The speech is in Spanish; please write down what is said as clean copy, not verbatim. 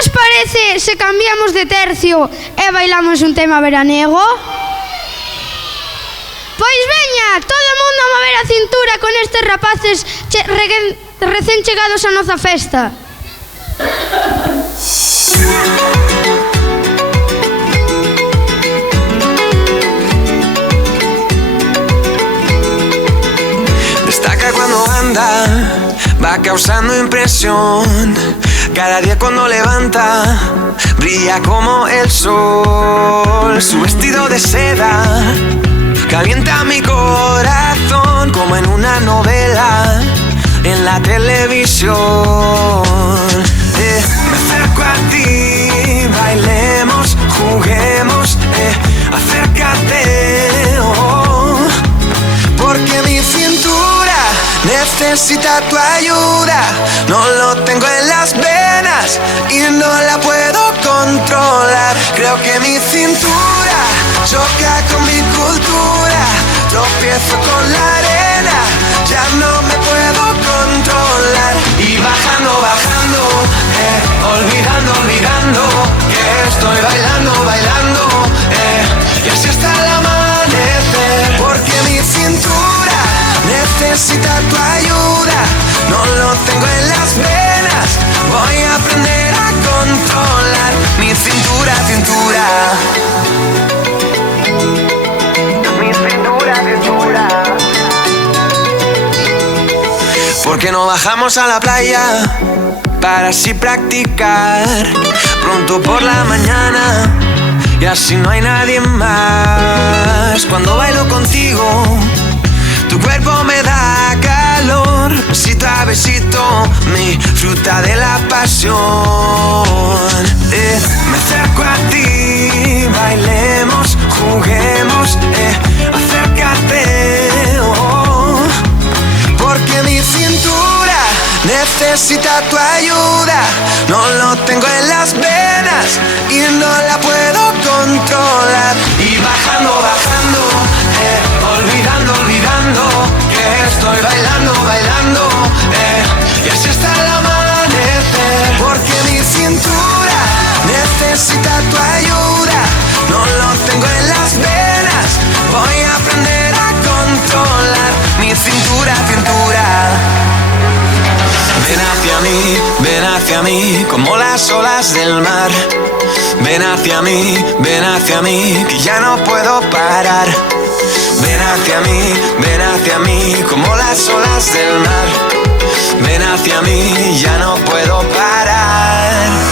vos parece se cambiamos de tercio e bailamos un tema veraniego? Pois veña, todo o mundo a mover a cintura con estes rapaces recén chegados a nosa festa. Destaca cuando anda, va causando impresión. Cada día cuando levanta, brilla como el sol. Su vestido de seda calienta mi corazón como en una novela en la televisión. Me acerco a ti, bailemos, juguemos, acércate, porque mi cintura necesita tu ayuda. No lo tengo en las venas y no la puedo controlar. Creo que mi cintura choca con mi cultura. Tropiezo con la arena, ya no me puedo controlar. Y bajando, bajando, olvidando, olvidando que estoy bailando, bailando, y así hasta el amanecer. Porque mi cintura necesita tu ayuda. No lo tengo en las venas, voy a aprender a controlar mi cintura, cintura. Mi cintura, cintura. Porque no bajamos a la playa para así practicar pronto por la mañana y así no hay nadie más. Cuando bailo contigo, tu cuerpo me da calor, besito a besito, mi fruta de la pasión. Me acerco a ti, bailemos, juguemos, acércate, porque mi cintura necesita tu ayuda. No lo tengo en las venas y no la puedo controlar. Y bajando, bajando, olvidando, olvidando que estoy bailando, bailando, y así hasta el amanecer. Porque mi cintura necesita tu ayuda. No lo tengo en las venas, voy a aprender a controlar mi cintura, cintura. Ven hacia mí, como las olas del mar. Ven hacia mí, que ya no puedo parar. Ven hacia mí, como las olas del mar. Ven hacia mí, ya no puedo parar.